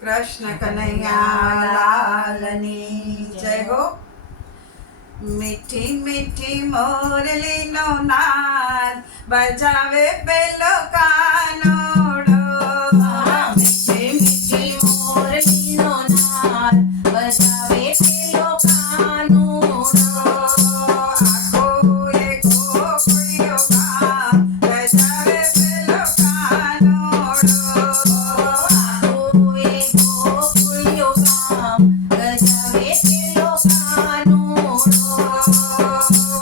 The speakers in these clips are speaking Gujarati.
કૃષ્ણ કનૈયા લાલની જય હો. મીઠી મીઠી મોરલીનો નાદ બજાવે પેલો કાનોડો. મીઠી મીઠી મોરલીનો નાદ બજાવે પેલો કાનોડો. આખો એક ગોકળિયો ગામ બજાવે પેલો કાનોડો. આખો એક ગોકુળિયો ગામ બજાવે પેલો કાનોડો.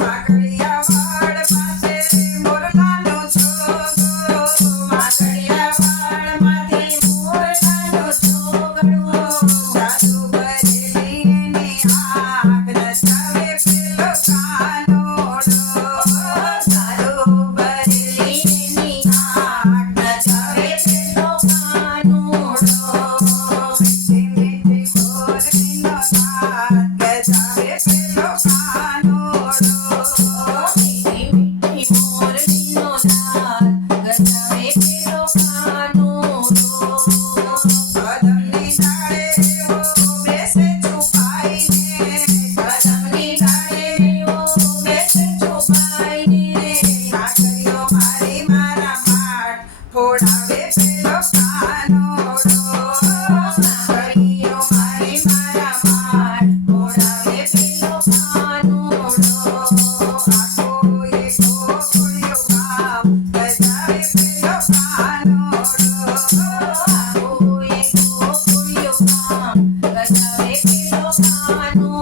વાકડિયા વાડ પાસે મોરલાનો છોકરો. વાકડિયા વાડ માથે મોરલાનો છોકરો. જાદુ ભરેલી એની આંખ નચાવે પેલો કાનોડો. જાદુ ભરેલી એની આંખ નચાવે પેલો કાનોડો. મીઠી મીઠી મોરલીનો નાદ બજાવે પેલો કાનોડો. મીઠી મીઠી મોરલીનો નાદ ગજાવે પેલો કાનોડો. કદમની ડાળે એવો બેસે છુપાઈને. કદમની ડાળે એવો બેસે છુપાઈને. કાકરીઓ મારી મારા માટ ફોડાવે પેલો કાનોડો. કાકરીઓ મારી મારા માટ ફોડાવે પેલો કાનોડો. આખો એક ગોકળિયો ગામ બજાવે પેલો કાનોડો. આખો એક ગોકુળિયો ગામ ગજાવે પેલો કાનોડો.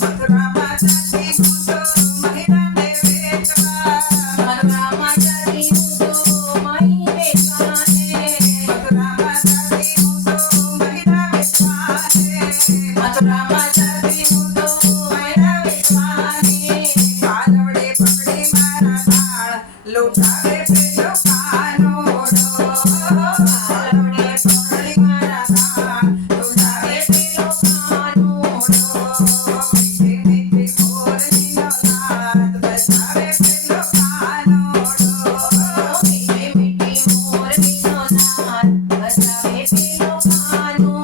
મથુરામાં જાતી હું તો મહિનાને વેચવા. મથુરામાં જતી હું તો મહી વેચવાને. મથુરામાં જાતી હું તો મહિના વેચવાને. મથુરામાં જતી હું તો મહિના વેચવાને. પાલવડે પકડી મારા બાળ લૂંટાવે પેલો કાનોડો. પાલવડે પકડી મારા બાળ લૂંટાવે પેલો કાનોડો. મીઠી મીઠી મોરલીનો નાદ બજાવે પેલો કાનોડો. મીઠી મીઠી મોરલીનો નાદ બજાવે પેલો કાનોડો.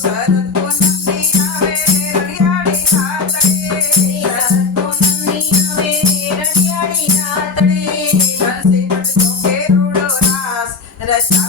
શરદ પૂનમની આવે રળિયાળી રાતડે. શરદ પૂનમની આવે રળિયાળી રાતડે. નરસિંહ ભટ્ટ ચોકે રૂડો રાસ રચાવે